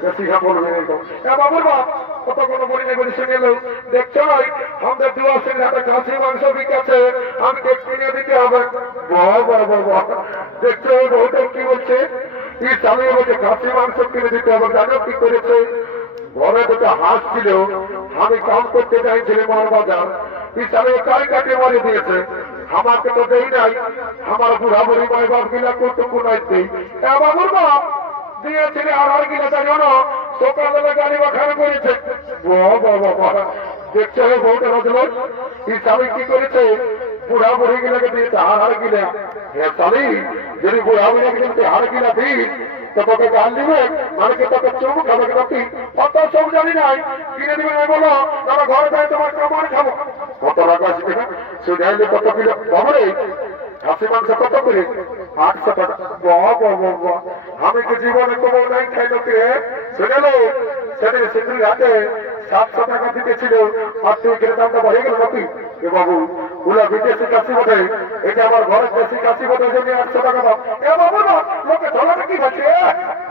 কোনো কিনে করেছে ঘরে দুটো হাঁস ছিল আমি কাম করতে চাইছিলাম আমার বাজার হিসাবে কাই কাটে মারি দিয়েছে আমাকে তো দেই নাই আমার বুড়া বুড়ি মাই বাপ কোনাই দেই বাবুর বাপ দিয়েছিলে আর আর গিলা জানো? সকালবেলা গাড়ি বাখান করেছে। দেখছে বউটা রজল হিসাবে কি করেছে? বুড়া বুড়ি গিলাকে দিয়েছে আর আর গিলা হে সালি যদি বুড়া বুড়ি গিলাকে হার গিলা দিস, তো তোকে গাল দিবে। মানে কি তোকে চুম খাবে কি অত সব জানি নাই কিনে দিবে না বলো, তারা ঘরে যায়, তোমার কামার খাব। কত বাবরে খাসি মাংস কত করে আটশো টাকা আমি তো জীবনে কোনো নাই খাই লোকে শুনেলো সেদিন সেদিন হাতে সাতশো টাকা দিতেছিল। আর তুই কিনে দামটা বেড়ে গেল নাকি? এ বাবু ওলা বিদেশি কাশি বটে। এটা আমার ঘরের দেশি কাশি বটে জন্য আটশো টাকা দাম এ বাবু না, লোকে চলাটা কি হচ্ছে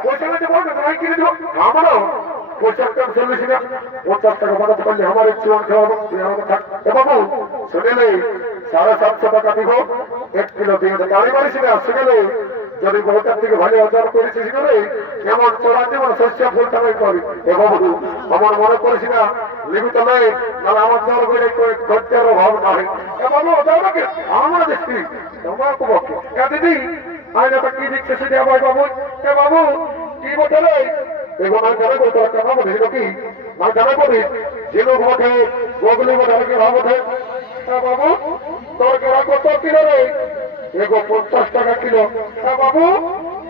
পয়সা দিতে বলবে নাই কিনে দেবো। আমারও পঞ্চাশ টাকা চল্লিশ না পঞ্চাশ টাকা বাড়াতে পারলে আমার তুই আমাকে থাক। এ বাবু শুনেলে সাড়ে সাতশো টাকা দিব। এক কিলো দিয়ে গাড়ি মারিস না শুনেলে যদি বহুটার থেকে ভালো অর্জন করেছিস করে এমন চড়া যেমন শস্য ফুল টাকাই পাবি? এ বাবু আমার মনে করিস না? লিখিত নেই। নাহলে আমার জল করে খরচার অভাব নাই এ বাবু, যাও নাকি আমার দেখছি তোমার দিদি একটা কি দিচ্ছে সেটা আমার বাবু? এ বাবু, কি এগুলো না জানা করতে নাম বলে কি না জানা করি যে লোক বটে গোগলি বটে কি ভাব বাবু তোর কেনা কত কিলো রে? এগো পঞ্চাশ টাকা কিলো। হ্যাঁ বাবু,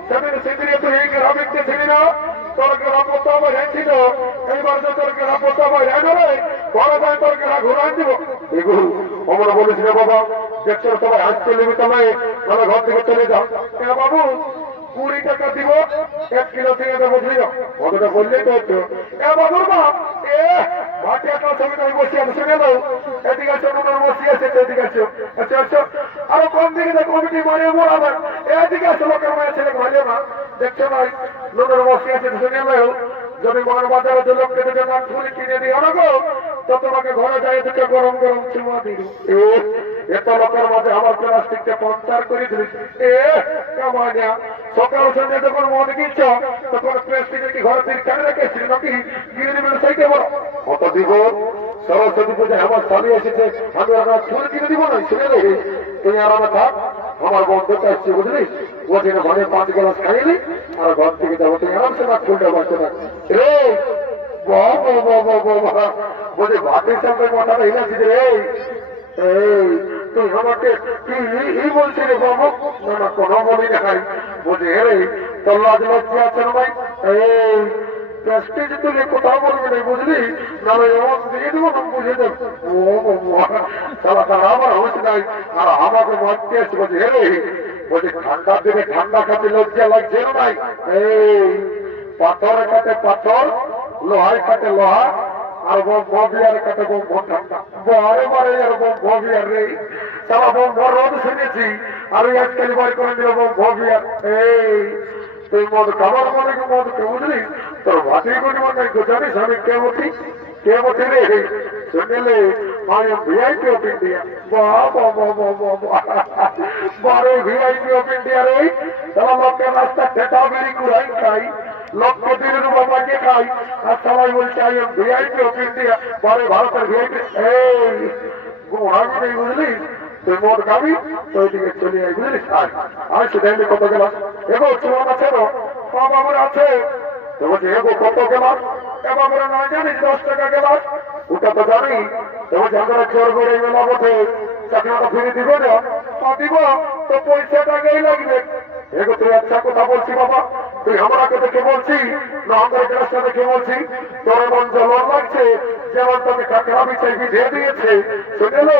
সেদিন সেদিনে তুই এই গ্রাম দেখতেছিলি না? তোর গ্রাম কত আমার হয়েছিল এইবার যে তোর গ্রাম কত আমার হ্যাঁ রে? ঘরে যায় তোর গ্রাম ঘুরাই দিব। এগুলো অমরা বলেছিল বাবা দেখছ সবাই হাসতে নেবে তোমায় তাহলে ঘর থেকে চলে যাও হ্যাঁ বাবু, কুড়ি টাকা দিব, এক কিলো থেকে দেবো, বুঝলি? কতটা বললেই তো এ বাবুর বাপ, এ বসে শুনে নাও। এদিকে আছে নুনের বসে আছে আরও কম দিকে দেখ, কমিটি মানে মোড়াবে এদিকে আছে লোকের মায়ের ছেলে ভালো না দেখছ না নুনের বসে আছে শুনে নাও যদি মনের বাজারে যে লোককে দিকে না ফুলি কিনে দিই অনগো তো তোমাকে ঘরে যাই, দুটো গরম গরম চুমা দিল এত লোকের মাঝে আমার প্লাস্টিকটা পঞ্চার করে দিলিস এ, কামানিয়া কিনছ তখন প্লাস্টিকের কি ঘরে ফির কেন রেখেছিল নাকি গিয়ে দিবেন বলো কত দিব সরস্বতী পূজায় আমার স্বামী এসেছে, আমি আপনার চুল কিনে দিব না, শুনে রে তুই আর আমার থাক আমার বন্ধুটা আসছে, বুঝলি? ওখানে ঘরে পাঁচ গ্লাস খাইলি আর ঘর থেকে যাব তুই আরামসে না ফুলটা বসে না। রে বলছে ভাতের সামনে মাথাটা হিলাচ্ছি রে। এই তুই আমাকে কি বলছি রে বাবু? না না, কোনো বলি নাই বুঝে দেব তারা তারা আমার হুঁশ নাই। আর আমাকে মরতে আসছে বলছে রে বলছে ঠান্ডার দিনে ঠান্ডা খাতে লজ্জা লাগছে ভাই? পাথরের কাটে পাথর, লোহার কাটে লোহা, আর বউ ববিয়ার কাটে বউ বারে বারে আর ববিয়ার রে। তারা বড় রোদ শুনেছি। ওই আজকাল বার করে বউ এই, তুই মদ খাবার মনে মদ কে বুঝলি তোর ভাতি কোটি মনে জানিস আমি কে বটি? কে বটি রে? শুনলে আমি ভিআইপি অফ ইন্ডিয়া বাহ বাহ বাহ বারে ভিআইপি অফ ইন্ডিয়া রে, তারা লোকের রাস্তা ঠেটা বেরি কুড়াই খাই লক্ষ দিনের বাবাকে খাই আর সবাই বলছে I am VIP of India পরে ভারতের ভিআইপি এই নেই বুঝলি? তুই মোট খাবি তো ওইদিকে চলে যাই বুঝলি আর আমি কত গেলাম? এগো চুয়ান আছে বাবুর আছে। এগো, কত গেলাম? টাকা তো দিব তা আচ্ছা কথা বলছি বাবা। তুই দেখে না দেখে তোর মন যেমন তোকে কাকড়া বিছাই বিঝে দিয়েছে। শুনেলে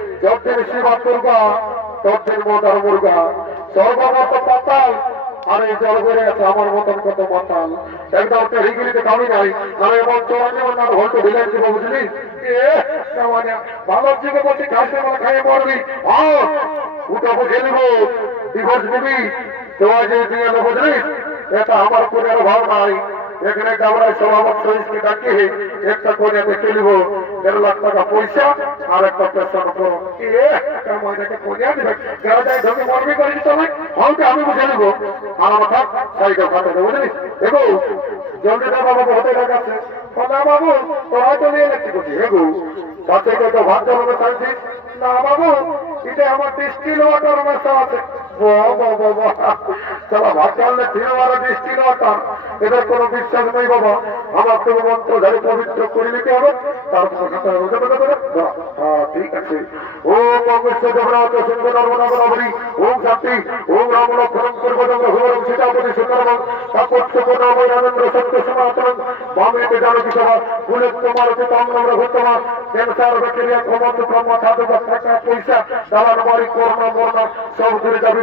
শিবা দুর্গা ততদিন মদ আর মুর্গা। সর্বমত পাতাল, আর এই জল বেড়ে আছে আমার মতন কত মাতাল একদম হিগুলিতে কামি নাই মানে এমন চড়া যেমন না হয়তো ভিলেন দিব, বুঝলি? ভালো জীবে বলছি খাসে মানে খাইয়ে মরবি? আও উঠে বুঝে নিব ডিভোর্স দিবি তোমার যে দিয়ে নেব বুঝলিস এটা আমার কোনের ভাব নাই। এখানে গাবড়ায় সভাপত সহিসকে ডাকি একটা করে দেখে দেড় লাখ টাকা পয়সা আর একটা পেশার উপর আমি বুঝে নিব। আমার সাইকেল খাতে দেবো হতে না বাবু, তোরা তো নিয়ে সাথে কত ভাত না বাবু, এটা আমার দৃষ্টি ওয়াটার মেশা আছে। বাহ বাহ বাহ বাহ চলো ভাত চাললে ফিরে মারা দৃষ্টি ওয়াটার এদের কোনো বিশ্বাস নেই বাবা আমার তো মন্ত্র ধরে পবিত্র করে নিতে হবে তারপর ঠিক টাকা পয়সা দালান বাড়ি করোনা মরনা সব ঘুরে যাবি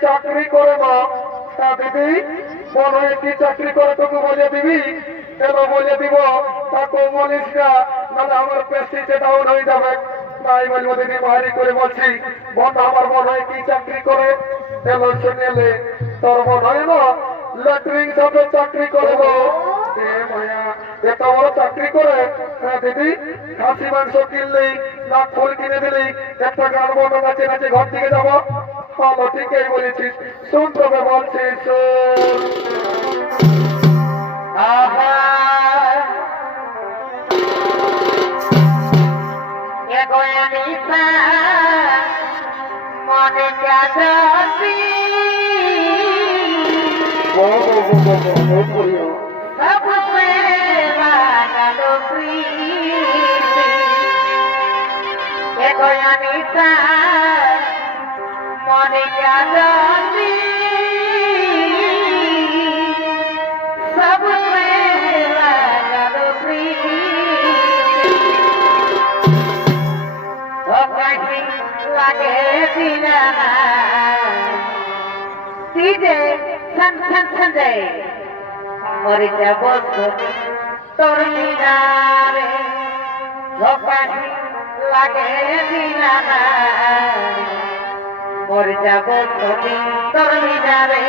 চাকরি করে মা দিদি মন হয়ে কি চাকরি করে তোকে বলে দিবি? এলো বলে দিব? তাকে বলিস না, নাহলে আমার পেস্টিতে ডাউন হয়ে যাবে। তাই বলব দিদি, মারি করে বলছি বোন আমার মন হয় কি চাকরি করে? তোর মন হয় না ল্যাট্রিন চাকরি করে গো এ এত বড় চাকরি করে হ্যাঁ দিদি খাসি মাংস কিনলেই নাক ফুল কিনে দিলেই একটা গান বন্ধ নাচে নাচে ঘর থেকে যাব ভালো ঠিকই বলেছিস শুন তবে বলছিস এগোয়ানিসা মনে কাজতি মনে জানি সব লাগে দিনা। সিজে সন সন সন যায় মরে যাব তোর নিদারে লাগে দিনা মরে যাব তোর মিনারে।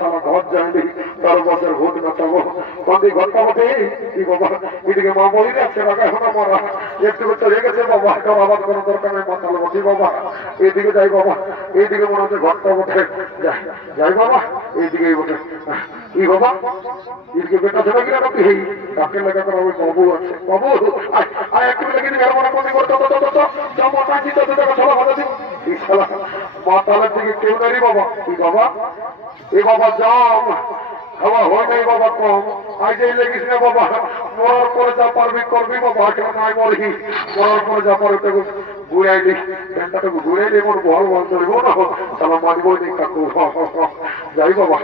ঘর যায়নি তার বছর ভোট নাচাবো কন্দি ঘরটা বটে কি বাবা, এদিকে মা বলি যাচ্ছে বাবা, এখন আমার একটু রেখেছে বাবা একটা আবার কোনো দরকার নেই মাথাল বসি বাবা। এইদিকে যাই বাবা এইদিকে মনে হচ্ছে ঘরটা বটে। যাই বাবা এইদিকেই বটে। বাবা কিনা আছে। বাবু আয় একটু লেগে দিবি ঘর মনে করবি করতে তো তো তো ভালো দিবি এই শালা দিকে কেউ নেই বাবা। কি বাবা এ বাবা, যাও। খাওয়া হয় নাই বাবা, কম। আজ এই লেগিস না বাবা। মরার পরে যা পারবি করবি বাবা কেন নাই মরি মরার পরে যা পারবি তাকে ঘুরাই দি। ঘন্টাটাকে ঘুরাই দিয়ে মোর বল বল ধরিব না তাহলে মানব নি কাকু। যাই বাবা।